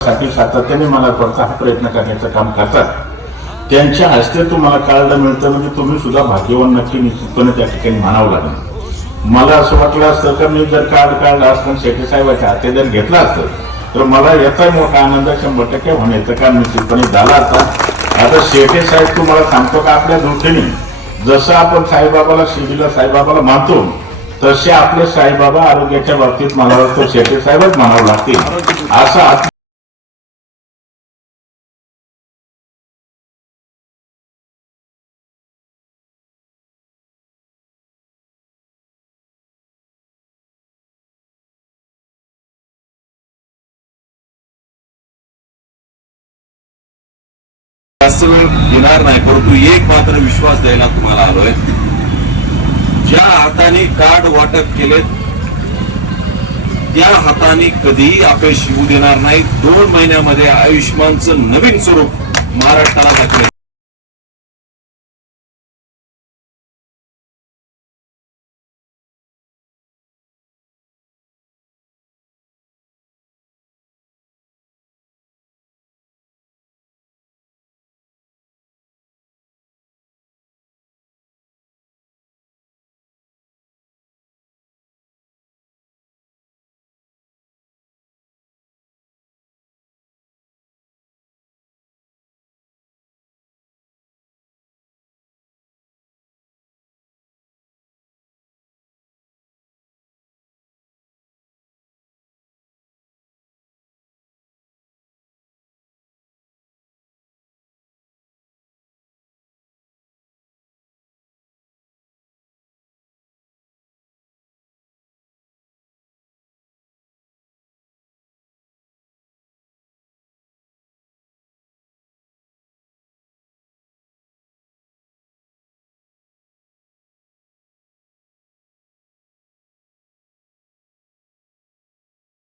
साठी सातत्याने मला करता हा प्रयत्न करण्याचं काम करतात. त्यांच्या हस्ते तुम्हाला कार्ड मिळतं म्हणजे तुम्ही सुद्धा भाग्यवान नक्की निश्चितपणे त्या ठिकाणी म्हणावं लागेल. मला असं वाटलं असतं का मी जर कार्ड काढलं असतं शेट्टी साहेबाच्या हाते जर घेतलं असतं तर मला याचा मोठा आनंद शंभर टक्के होण्याचं काम निश्चितपणे झाला असता. आता शेटे साहेब तुम्हाला सांगतो का आपल्या दृष्टीने जसं आपण साईबाबाला शिर्डीला साईबाबाला मानतो तसे आपले साईबाबा आरोग्याच्या बाबतीत मला वाटतं शेटे साहेबच म्हणावं लागतील. असं जास्त वेळ घेणार नाही परंतु एक मात्र विश्वास द्यायला तुम्हाला आलोय. ज्या हाताने कार्ड वाटप केलेत त्या हाताने कधीही अपयश येऊ देणार नाही. दोन महिन्यामध्ये आयुष्यमानचं नवीन स्वरूप महाराष्ट्राला दाखवेल.